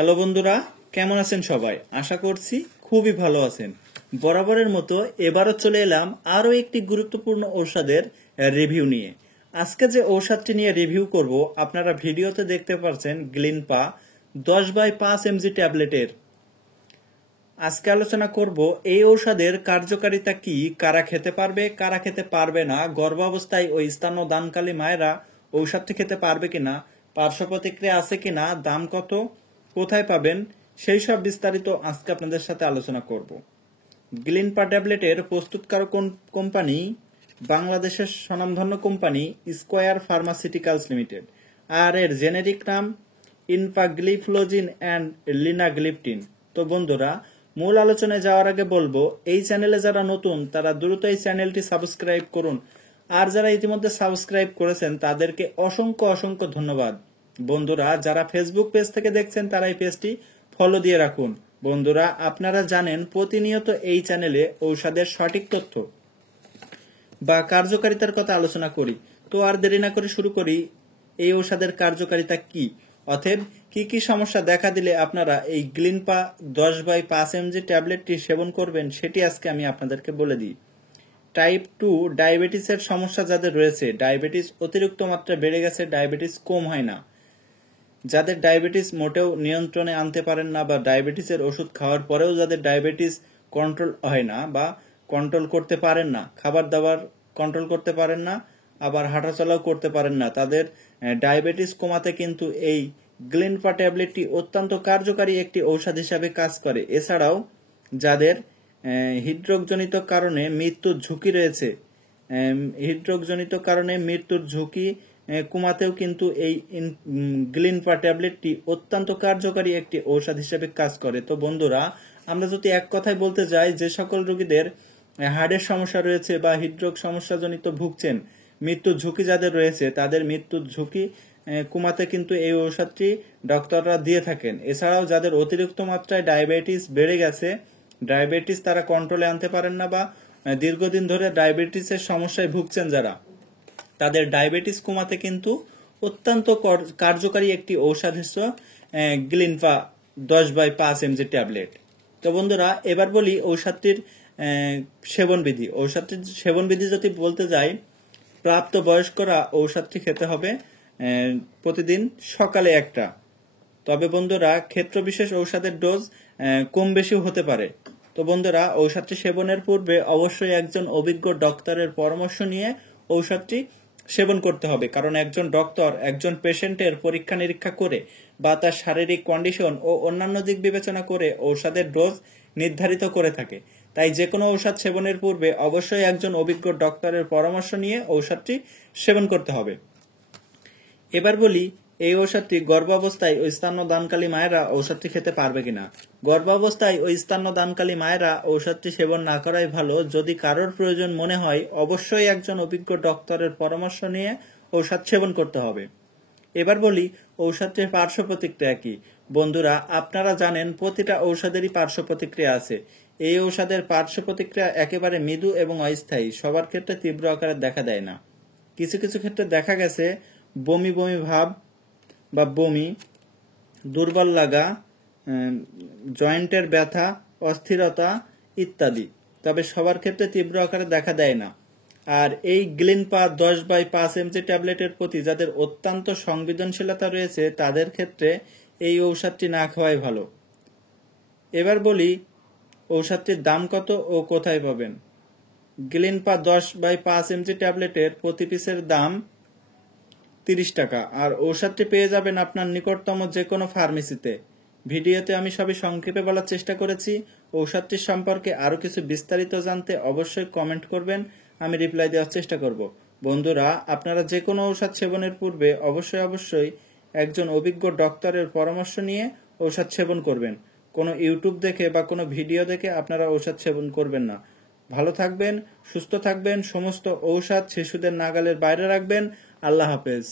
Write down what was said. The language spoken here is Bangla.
হ্যালো বন্ধুরা, কেমন আছেন সবাই? আশা করছি খুবই ভালো আছেন। বরাবরের মতো এবারও চলে এলাম আরও একটি গুরুত্বপূর্ণ ঔষধের রিভিউ নিয়ে। আজকে যে ঔষধটি নিয়ে রিভিউ করব, আপনারা ভিডিওতে দেখতে পাচ্ছেন গ্লিনপা 10/5 mg ট্যাবলেটের। আজকে আলোচনা করব এই ঔষধের কার্যকারিতা কি, কারা খেতে পারবে কারা খেতে পারবে না, গর্ভাবস্থায় ও স্তন্যদানকালী মায়েরা ঔষধটি খেতে পারবে কিনা, পার্শ্ব প্রতিক্রিয়া আছে কিনা, দাম কত, কোথায় পাবেন, সেই সব বিস্তারিত আজকে আপনাদের সাথে আলোচনা করব। গ্লিনপা ট্যাবলেটের প্রস্তুতকারক কোম্পানি বাংলাদেশের স্বনামধন্য কোম্পানি স্কয়ার ফার্মাসিউটিক্যালস লিমিটেড, আর এর জেনেরিক নাম ইনপাগ্লিফ্লোজিন অ্যান্ড লিনাগ্লিপটিন। তো বন্ধুরা, মূল আলোচনায় যাওয়ার আগে বলবো, এই চ্যানেলে যারা নতুন তারা দ্রুত এই চ্যানেলটি সাবস্ক্রাইব করুন, আর যারা ইতিমধ্যে সাবস্ক্রাইব করেছেন তাদেরকে অসংখ্য অসংখ্য ধন্যবাদ। বন্ধুরা, যারা ফেসবুক পেজ থেকে দেখছেন তারা এই পেজটি ফলো দিয়ে রাখুন। বন্ধুরা, আপনারা জানেন প্রতিনিয়ত এই চ্যানেলে ঔষধের সঠিক তথ্য বা কার্যকারিতার কথা আলোচনা করি। তো আর দেরি না করে শুরু করি। এই ঔষধের কার্যকারিতা কি, অতএব কি কি সমস্যা দেখা দিলে আপনারা এই গ্লিনপা 10/5 mg ট্যাবলেটটি সেবন করবেন সেটি আজকে আমি আপনাদেরকে বলে দিই। টাইপ 2 ডায়াবেটিসের সমস্যা যাদের রয়েছে, ডায়াবেটিস অতিরিক্ত মাত্রায় বেড়ে গেছে, ডায়াবেটিস কম হয় না, যাদের ডায়াবেটিস মোটেও নিয়ন্ত্রণে আনতে পারেন না, বা ডায়াবেটিসের ওষুধ খাওয়ার পরেও যাদের ডায়াবেটিস কন্ট্রোল হয় না বা কন্ট্রোল করতে পারেন না, খাবার দাবার কন্ট্রোল করতে পারেন না, আবার হাঁটাচলাও করতে পারেন না, তাদের ডায়াবেটিস কমাতে কিন্তু এই গ্লিনপা ট্যাবলেটটি অত্যন্ত কার্যকারী একটি ঔষধ হিসাবে কাজ করে। এছাড়াও যাদের হৃদরোগজনিত কারণে মৃত্যুর ঝুঁকি রয়েছে, হৃদরোগজনিত কারণে মৃত্যুর ঝুঁকি কমাতেও কিন্তু এই গ্লিনপা ট্যাবলেটটি অত্যন্ত কার্যকারী একটি ঔষধ হিসেবে কাজ করে। তো বন্ধুরা, আমরা যদি এক কথায় বলতে যাই, যে সকল রোগীদের হার্টের সমস্যা রয়েছে বা হৃদরোগ সমস্যাজনিত ভুগছেন, মৃত্যুর ঝুঁকি যাদের রয়েছে, তাদের মৃত্যুর ঝুঁকি কমাতে কিন্তু এই ঔষধটি ডক্টররা দিয়ে থাকেন। এছাড়াও যাদের অতিরিক্ত মাত্রায় ডায়াবেটিস বেড়ে গেছে, ডায়াবেটিস তারা কন্ট্রোলে আনতে পারেন না, বা দীর্ঘদিন ধরে ডায়াবেটিসের সমস্যায় ভুগছেন যারা, তাদের ডায়াবেটিস কমাতে কিন্তু অত্যন্ত কার্যকারী একটি ঔষধ হিসেবে গ্লিনপা 10/5 mg ট্যাবলেট। তো বন্ধুরা, এবার বলি ঔষধটির সেবনবিধি। ঔষধটির সেবনবিধি যদি বলতে যাই, প্রাপ্ত বয়স্করা ঔষধটি খেতে হবে প্রতিদিন সকালে একটা। তবে বন্ধুরা, ক্ষেত্রবিশেষ ঔষধের ডোজ কম বেশিও হতে পারে। তো বন্ধুরা, ঔষধটি সেবনের পূর্বে অবশ্যই একজন অভিজ্ঞ ডক্টরের পরামর্শ নিয়ে ঔষধটি সেবন করতে হবে, কারণ একজন ডক্টর একজন পেশেন্টের পরীক্ষা নিরীক্ষা করে বা তার শারীরিক কন্ডিশন ও অন্যান্য দিক বিবেচনা করে ঔষধের ডোজ নির্ধারিত করে থাকে। তাই যে কোনো ঔষধ সেবনের পূর্বে অবশ্যই একজন অভিজ্ঞ ডক্টরের পরামর্শ নিয়ে ঔষধটি সেবন করতে হবে। এবার বলি, এই ঔষধটি গর্ভাবস্থায় ও স্তন্যদানকালী মায়েরা ঔষধটি খেতে পারবে কিনা। গর্ভাবস্থায় ও স্তন্যদানকালী মায়েরা ঔষধটি সেবন না করাই ভালো। যদি কারোর প্রয়োজন মনে হয়, অবশ্যই একজন অভিজ্ঞ ডক্টরের পরামর্শ নিয়ে ঔষধ সেবন করতে হবে। এবার বলি ঔষধটির পার্শ্ব প্রতিক্রিয়া কি। বন্ধুরা, আপনারা জানেন প্রতিটা ঔষধেরই পার্শ্ব প্রতিক্রিয়া আছে। এই ঔষধের পার্শ্ব প্রতিক্রিয়া একেবারে মৃদু এবং অস্থায়ী, সবার ক্ষেত্রে তীব্র আকারে দেখা দেয় না। কিছু কিছু ক্ষেত্রে দেখা গেছে বমি বমি ভাব বা বমি, দুর্বল লাগা, জয়েন্টের ব্যথা, অস্থিরতা ইত্যাদি, তবে সবার ক্ষেত্রে তীব্র আকারে দেখা দেয় না। আর এই গ্লিনপা 10/5 mg ট্যাবলেটের প্রতি যাদের অত্যন্ত সংবেদনশীলতা রয়েছে, তাদের ক্ষেত্রে এই ঔষধটি না খাওয়াই ভালো। এবার বলি ঔষধটির দাম কত ও কোথায় পাবেন। গ্লিনপা 10/5 mg ট্যাবলেটের প্রতি পিসের দাম 30 টাকা, আর ঔষধটি পেয়ে যাবেন আপনার নিকটতম যে কোনো ফার্মেসিতে। ভিডিওতে আমি সবই সংক্ষেপে বলার চেষ্টা করেছি। ঔষধটির সম্পর্কে আরও কিছু বিস্তারিত জানতে অবশ্যই কমেন্ট করবেন, আমি রিপ্লাই দেওয়ার চেষ্টা করব। বন্ধুরা, আপনারা যে কোনো ঔষধ সেবনের পূর্বে অবশ্যই একজন অভিজ্ঞ ডক্টরের পরামর্শ নিয়ে ঔষধ সেবন করবেন। কোনো ইউটিউব দেখে বা কোনো ভিডিও দেখে আপনারা ঔষধ সেবন করবেন না। ভালো থাকবেন, সুস্থ থাকবেন, সমস্ত ঔষধ শিশুদের নাগালের বাইরে রাখবেন। আল্লাহ হাফেজ।